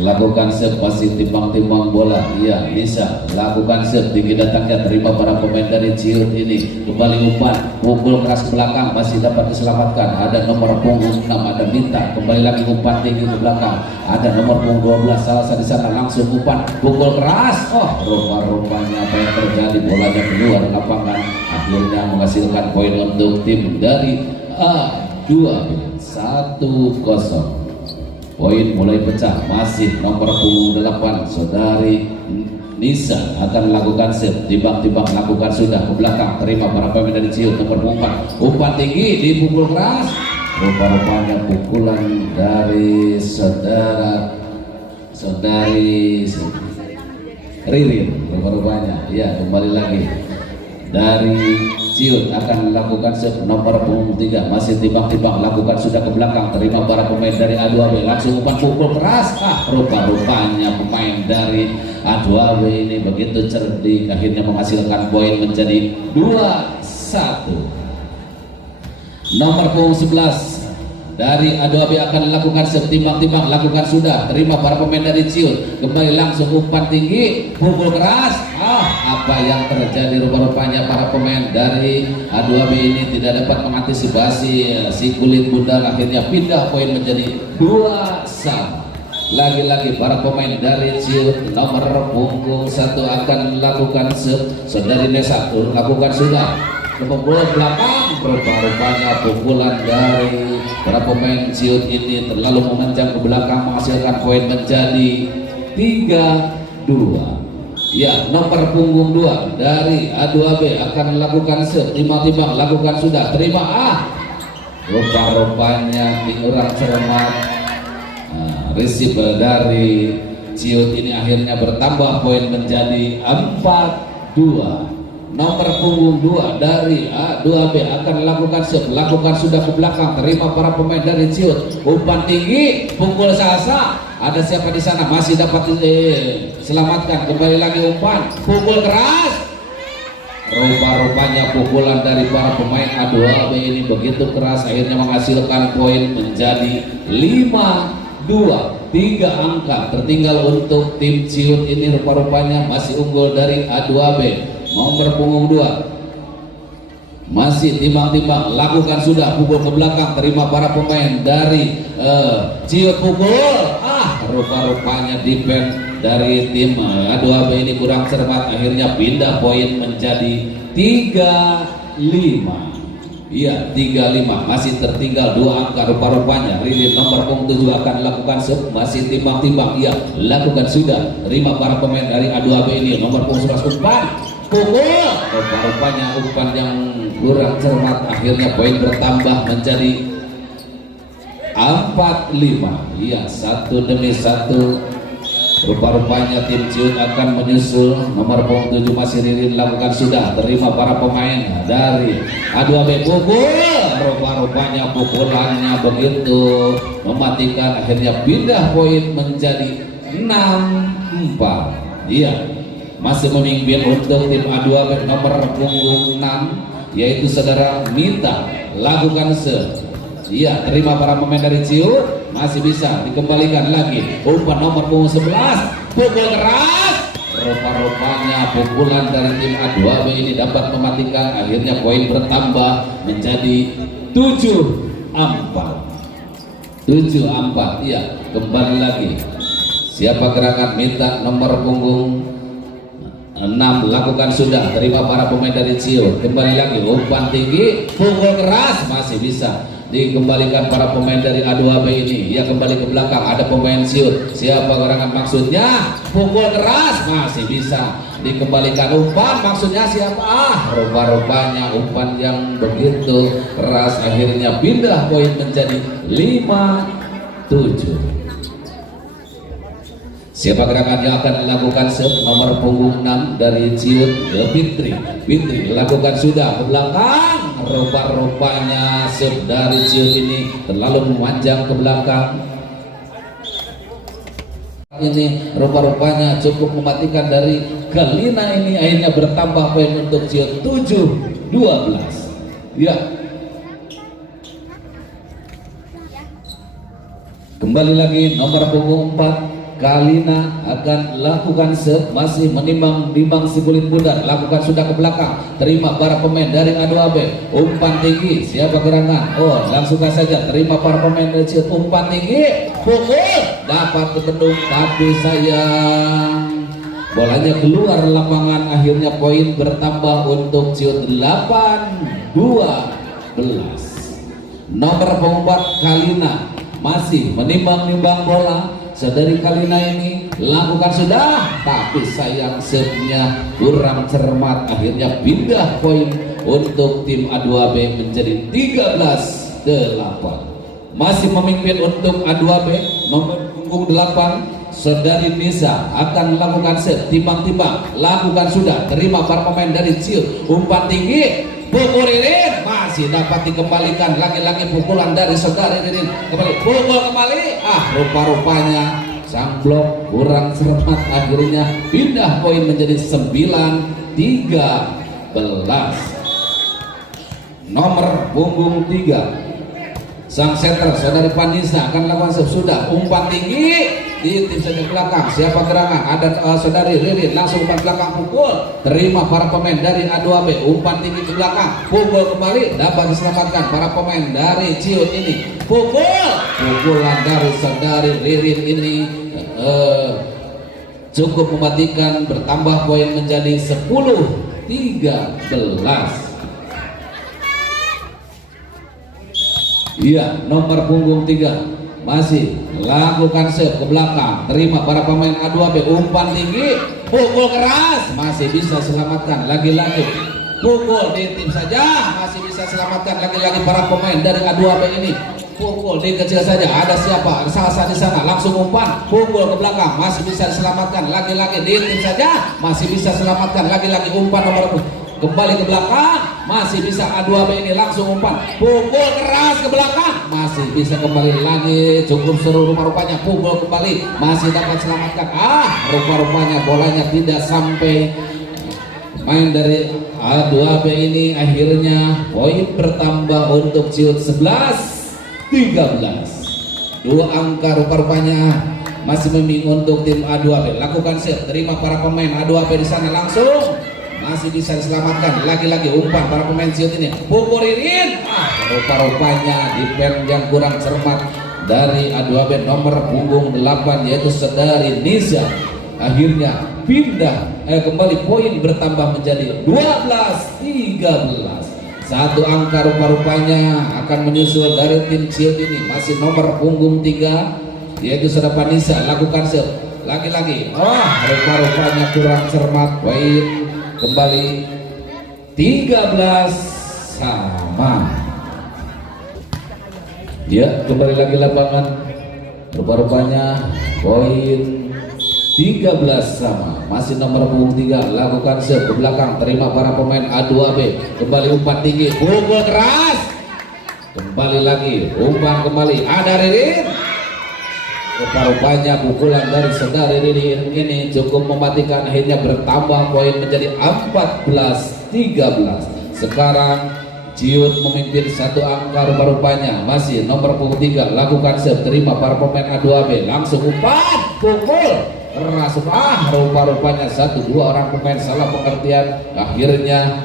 lakukan serve, masih timbang-timbang bola. Iya, bisa lakukan serve, tinggi datangnya, terima para pemain dari Ciut ini. Kembali umpan, pukul keras ke belakang, masih dapat diselamatkan. Ada nomor punggung 6, ada Minta. Kembali lagi umpan tinggi ke belakang. Ada nomor punggung 12, Salsa di sana, langsung umpan, pukul keras. Oh, rupa-rupanya apa yang terjadi, bolanya keluar lapangan. Akhirnya menghasilkan poin untuk tim dari A2B. 1-0. Poin mulai pecah, masih nomor punggung 8 saudari Nisa akan melakukan serve, timbang-timbang lakukan sudah ke belakang, terima para pemain dari Ciut. Nomor 4, umpan tinggi, dipukul keras. Rupa-rupanya pukulan dari saudari Ririn. Rupa-rupanya ya, kembali lagi dari Ciut akan melakukan serve, nomor punggung 3 masih timbang-timbang lakukan sudah ke belakang, terima para pemain dari A2B, langsung umpan pukul keras. Rupa-rupanya pemain dari A2B ini begitu cerdik, akhirnya menghasilkan poin menjadi 2-1. Nomor punggung 11 dari A2B akan lakukan serve, timbang-timbang lakukan sudah, terima para pemain dari Ciut, kembali langsung umpan tinggi, pukul keras. Apa yang terjadi, rupa-rupanya para pemain dari A2B ini tidak dapat mengantisipasi si kulit bundar, akhirnya pindah poin menjadi 2-1. Lagi-lagi para pemain dari Ciut, nomor punggung 1 akan melakukan serve, saudari Nesa lakukan sudah, bola belakang. Rupa-rupanya pukulan dari para pemain Ciut ini terlalu memanjang ke belakang, menghasilkan poin menjadi 3-2. Ya, nomor punggung 2 dari A2B akan melakukan serve, timbang-timbang lakukan sudah, terima. Rupa-rupanya orang cermat, receiver dari Ciut ini akhirnya bertambah poin menjadi 4-2. Nomor punggung 2 dari A2B akan melakukan serve, lakukan sudah ke belakang, terima para pemain dari Ciut, umpan tinggi, pukul Salsa. Ada siapa di sana, masih dapat selamatkan, kembali lagi umpan, pukul keras. Rupa-rupanya pukulan dari para pemain A2B ini begitu keras, akhirnya menghasilkan poin menjadi 5-2. 3 angka tertinggal untuk tim Ciut ini, rupa-rupanya masih unggul dari A2B. Nomor punggung 2 masih timbang-timbang lakukan sudah, pukul ke belakang, terima para pemain dari Ciut, pukul. Rupa-rupanya defense dari tim A2B ini kurang cermat, akhirnya pindah poin menjadi 3-5. Iya, 3-5, masih tertinggal 2 angka. Rupa-rupanya Ririn nomor punggung 7 akan lakukan serve, masih timbang-timbang, iya lakukan sudah, terima para pemain dari A2B ini. Nomor punggung 11 umpan, pukul. Rupa-rupanya umpan yang kurang cermat, akhirnya poin bertambah menjadi 4-5. Iya, 1-1. Rupa-rupanya tim Ciut akan menyusul. Nomor punggung 7 masih Ririn, lakukan sudah, terima para pemain dari A2B, pukul. Rupa-rupanya pukulannya begitu mematikan, akhirnya pindah poin menjadi 6-4. Iya, masih memimpin untuk tim A2B. Nomor punggung 6 yaitu saudara Minta, lakukan serve. Iya, terima para pemain dari Ciut, masih bisa dikembalikan lagi, umpan nomor punggung 11, pukul keras. Rupa-rupanya pukulan dari tim A2B ini dapat mematikan, akhirnya poin bertambah menjadi 7-4. 7-4. Iya, kembali lagi. Siapa gerangan Minta, nomor punggung 6 lakukan sudah, terima para pemain dari Ciut, kembali lagi umpan tinggi, pukul keras, masih bisa dikembalikan para pemain dari A2B ini. Ya, kembali ke belakang, ada pemain Ciut, siapa gerangan maksudnya, pukul keras, masih bisa dikembalikan. Umpan maksudnya siapa? Rupa-rupanya umpan yang begitu keras, akhirnya pindah poin menjadi 5-7. Siapa gerakan yang akan melakukan serve? Nomor punggung 6 dari Ciut, Fitri. Fitri lakukan sudah ke belakang. Rupa-rupanya serve dari Ciut ini terlalu memanjang ke belakang. Ini rupa-rupanya cukup mematikan dari Galina ini, akhirnya bertambah poin untuk Ciut 7-12. Ya. Kembali lagi nomor punggung 4 Kalina akan lakukan set, masih menimbang-nimbang si kulit bundar, lakukan sudah ke belakang, terima para pemain dari A2B, umpan tinggi, siapa gerangan? Oh, langsungkan saja, terima para pemain dari Ciut, umpan tinggi, pukul, dapat dibendung, tapi sayang bolanya keluar lapangan. Akhirnya poin bertambah untuk Ciut 8-12. Nomor pengumpat Kalina masih menimbang-nimbang bola. Saudari Kalina ini lakukan sudah, tapi sayang setnya kurang cermat. Akhirnya pindah poin untuk tim A2B menjadi 13-8. Masih memimpin untuk A2B nomor punggung 8. Saudari Nisa akan melakukan set, timbang-timbang, lakukan sudah, terima para pemain dari Ciut, umpan tinggi, pukul Ririn, masih dapat dikembalikan, lagi-lagi pukulan dari saudari Ririn, kembali, pukul kembali, rupa-rupanya sang blok kurang cermat. Akhirnya pindah poin menjadi 9-13. Nomor punggung 3 sang setter saudari Panisa akan melakukan set, sudah, umpan tinggi, diintip saja belakang, siapa gerangan? Ada saudari Ririn, langsung umpan belakang, pukul, terima para pemain dari A2B, umpan tinggi ke belakang, pukul kembali, dapat diselamatkan para pemain dari Ciut ini, pukulan dari saudari Ririn ini cukup mematikan, bertambah poin menjadi 10-13. Iya, nomor punggung 3 masih lakukan set ke belakang, terima para pemain A2B, umpan tinggi, pukul keras, masih bisa selamatkan, lagi-lagi pukul diintip saja, masih bisa selamatkan, lagi-lagi para pemain dari A2B ini, pukul dikecil saja, ada siapa? Salsa di sana, langsung umpan, pukul ke belakang, masih bisa diselamatkan, lagi-lagi diintip saja, masih bisa selamatkan, lagi-lagi umpan nomor kembali ke belakang, masih bisa A2B ini langsung umpan, pukul keras ke belakang, masih bisa kembali lagi, cukup seru, rupa-rupanya pukul kembali, masih dapat selamatkan, rupa-rupanya bolanya tidak sampai main dari A2B ini. Akhirnya poin bertambah untuk Ciut 11-13. Dua angka rupa-rupanya masih meming untuk tim A2B, lakukan set, terima para pemain A2B di sana, langsung masih bisa diselamatkan, lagi-lagi umpan para pemain Ciut ini, pukul Ririn, rupa-rupanya defense yang kurang cermat dari A2B nomor punggung 8 yaitu saudari Nisa. Akhirnya pindah kembali, poin bertambah menjadi 12-13. Satu angka rupa-rupanya akan menyusul dari tim Ciut ini, masih nomor punggung 3 yaitu saudara Nisa, lakukan set, lagi-lagi rupa-rupanya kurang cermat, poin kembali 13 sama. Ya, kembali lagi lapangan, rupa-rupanya poin 13 sama. Masih nomor punggung 3, lakukan set ke belakang, terima para pemain A2B, kembali umpan tinggi, pukul keras, kembali lagi umpan, kembali ada Ririn, rupa-rupanya pukulan dari saudari Ririn ini cukup mematikan. Akhirnya bertambah poin menjadi 14-13. Sekarang Ciut memimpin satu angka rupa-rupanya, masih nomor punggung 3, lakukan set, terima para pemain A2B, langsung umpan, pukul keras, rupa-rupanya 1-2 orang pemain salah pengertian. Akhirnya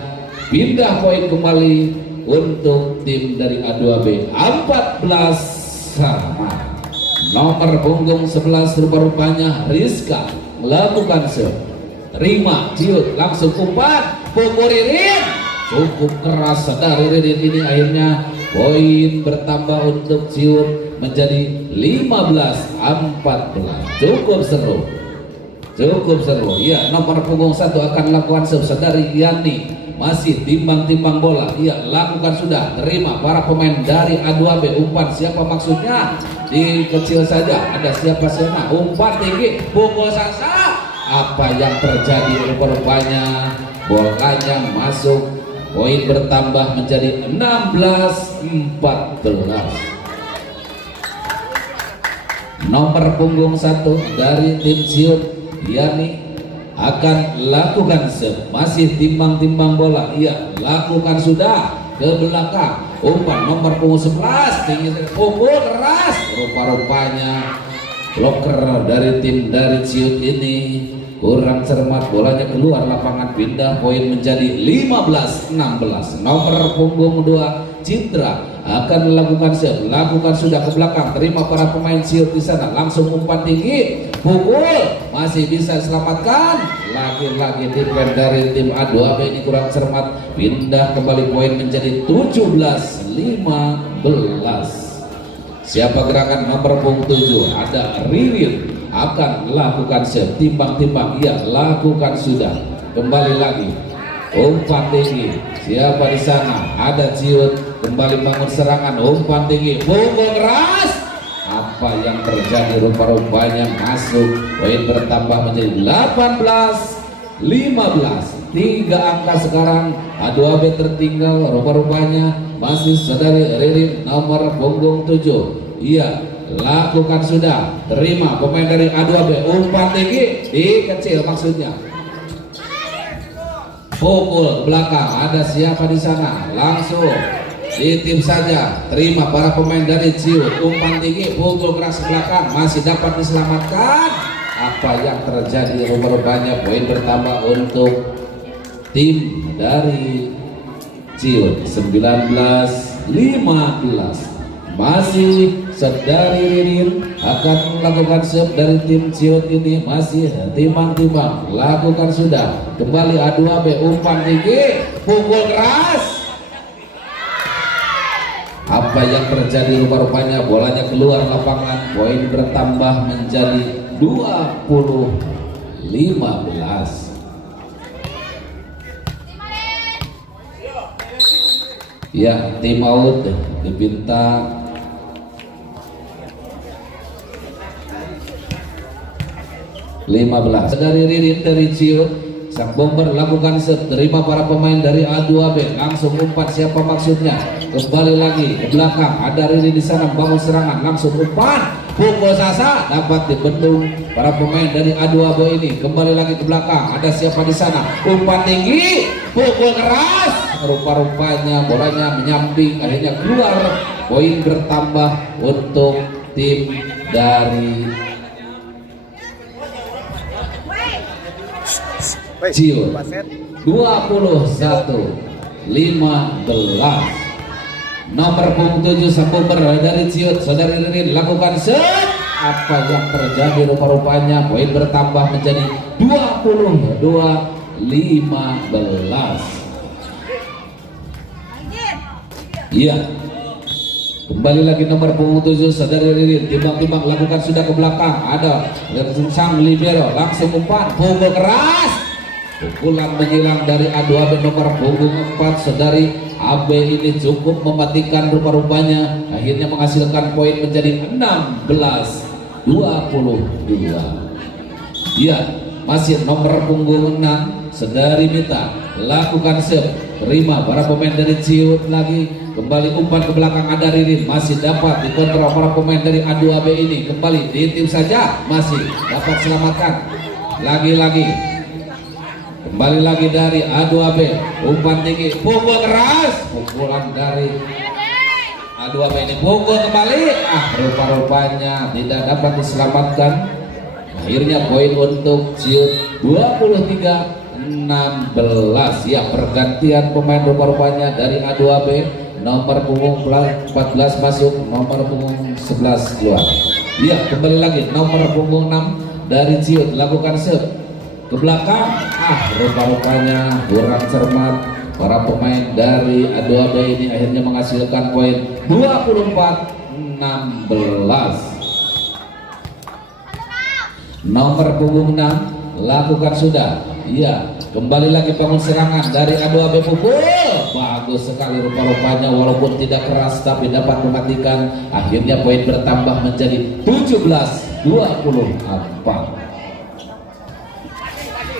pindah poin kembali untuk tim dari A2B, 14 sama. Nomor punggung 11 rupa-rupanya Rizka melakukan set, terima Ciut, langsung umpan, pukul Ririn, cukup keras dari Ririn ini. Akhirnya poin bertambah untuk Ciut menjadi 15-14. Cukup seru. Ya, nomor punggung 1 akan melakukan set, saudari Yani masih timbang-timbang bola, lakukan sudah, terima para pemain dari A2B, umpan siapa maksudnya, dikecil saja, ada siapa sana, umpan tinggi, pukul Salsa, apa yang terjadi? Rupanya bolanya masuk, poin bertambah menjadi 16-14. Nomor punggung 1 dari tim Ciut, Yani akan lakukan set, masih timbang-timbang bola, lakukan sudah ke belakang, umpan nomor punggung 11 tinggi, pukul keras, rupa-rupanya bloker dari tim dari Ciut ini kurang cermat, bolanya keluar lapangan, pindah poin menjadi 15-16. Nomor punggung 2 Citra akan melakukan serve, lakukan sudah ke belakang, terima para pemain Ciut di sana, langsung umpan tinggi, pukul, masih bisa selamatkan. Lagi-lagi defense dari tim A2B ini kurang cermat, pindah kembali poin menjadi 17-15. Siapa gerakan nomor punggung 7? Ada Ririn akan lakukan serve, timbang-timbang, ia lakukan sudah, kembali lagi umpan tinggi, siapa di sana? Ada Ciut, kembali bangun serangan, umpan tinggi, pukul keras. Apa yang terjadi? Rupa-rupanya masuk, poin bertambah menjadi 18-15. 3 angka sekarang, A2B tertinggal, rupa-rupanya masih saudari Ririn nomor punggung 7. Iya, lakukan sudah, terima pemain dari A2B, umpan tinggi, kecil maksudnya, pukul belakang, ada siapa di sana? Langsung ditim saja, terima para pemain dari Ciut, umpan tinggi, pukul keras belakang, masih dapat diselamatkan. Apa yang terjadi? Rupanya poin bertambah untuk tim dari Ciut, 19-15. Masih saudari Ririn akan melakukan serve dari tim Ciut ini, masih timbang-timbang, lakukan sudah, kembali A2B, umpan tinggi, pukul keras. Apa yang terjadi? Rupanya bolanya keluar lapangan, poin bertambah menjadi 20-15. Ya, tim out diminta dari Ririn dari Ciut. Sang bomber lakukan serve, terima para pemain dari A2B, langsung umpan, siapa maksudnya? Kembali lagi ke belakang, ada Ririn di sana, bangun serangan, langsung umpan, pukul sasa, dapat dibendung para pemain dari A2B ini. Kembali lagi ke belakang, ada siapa di sana? Umpan tinggi, pukul keras. Rupa-rupanya bolanya menyamping, akhirnya keluar, poin bertambah untuk tim dari Ciut, 21-15. Nomor punggung 7 sang bomber dari Ciut, saudari Ririn lakukan serve. Apa yang terjadi? Rupa-rupanya poin bertambah menjadi 22-15. Iya, kembali lagi nomor punggung 7 saudari Ririn, timbang-timbang, lakukan sudah ke belakang, ada sang libero, langsung umpan, pukul keras. Pukulan menyilang dari A2B nomor punggung 4 saudari AB ini cukup mematikan, rupa-rupanya akhirnya menghasilkan poin menjadi 16-22. Ya, masih nomor punggung 6 saudari Mita, lakukan serve, terima para pemain dari Ciut lagi, kembali umpan ke belakang, ada Ririn, masih dapat dikontrol para pemain dari A2B ini, kembali ditim saja, masih dapat selamatkan. Lagi-lagi kembali lagi dari A2B, umpan tinggi, pukul keras, pukulan dari A2B ini, pukul kembali, rupa-rupanya tidak dapat diselamatkan. Akhirnya poin untuk Ciut 23-16. Ya, pergantian pemain rupa-rupanya dari A2B, nomor punggung 14 masuk, nomor punggung 11 keluar. Ya, kembali lagi nomor punggung 6 dari Ciut, lakukan serve ke belakang, rupa-rupanya kurang cermat para pemain dari A2B ini, akhirnya menghasilkan poin 24-16. Nomor punggung 6 lakukan sudah, iya, kembali lagi bangun serangan dari A2B, pukul, bagus sekali, rupa-rupanya walaupun tidak keras tapi dapat mematikan. Akhirnya poin bertambah menjadi 17-24.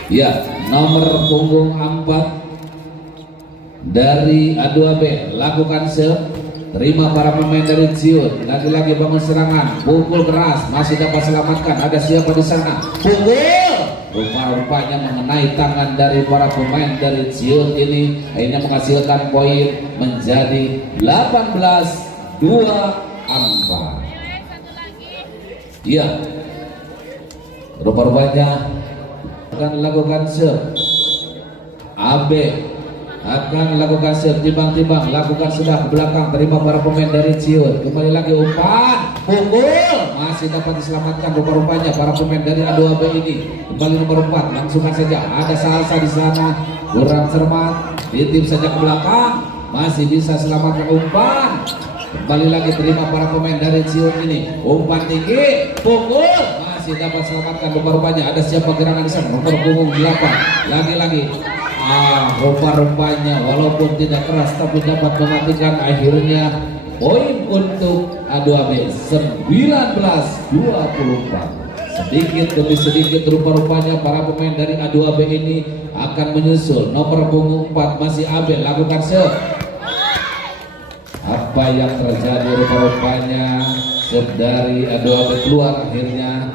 Ya, nomor punggung 4 dari A2B lakukan serve, terima para pemain dari Ciut, lagi-lagi bangun serangan, pukul keras, masih dapat selamatkan, ada siapa di sana? Pukul, rupa-rupanya mengenai tangan dari para pemain dari Ciut ini, akhirnya menghasilkan poin menjadi 18-24. Ya, rupa-rupanya akan lakukan serve. AB akan lakukan serve, timbang-timbang, lakukan sudah ke belakang, terima para pemain dari Ciut. Kembali lagi umpan, pukul, masih dapat diselamatkan rupa-rupanya para pemain dari A2B ini. Kembali nomor 4, langsungkan saja, ada Salsa di sana, kurang cermat, ditip saja ke belakang, masih bisa selamatkan umpan. Kembali lagi terima para pemain dari Ciut ini, umpan tinggi, pukul, masih dapat selamatkan rupa-rupanya. Ada siapa gerangan di sana, nomor punggung 8, lagi-lagi. Rupa-rupanya walaupun tidak keras tapi dapat mematikan. Akhirnya poin untuk A2B 19-24. Sedikit demi sedikit rupa-rupanya para pemain dari A2B ini akan menyusul. Nomor punggung 4 masih Abel, lakukan serve. Apa yang terjadi rupa-rupanya serve dari A2B keluar akhirnya.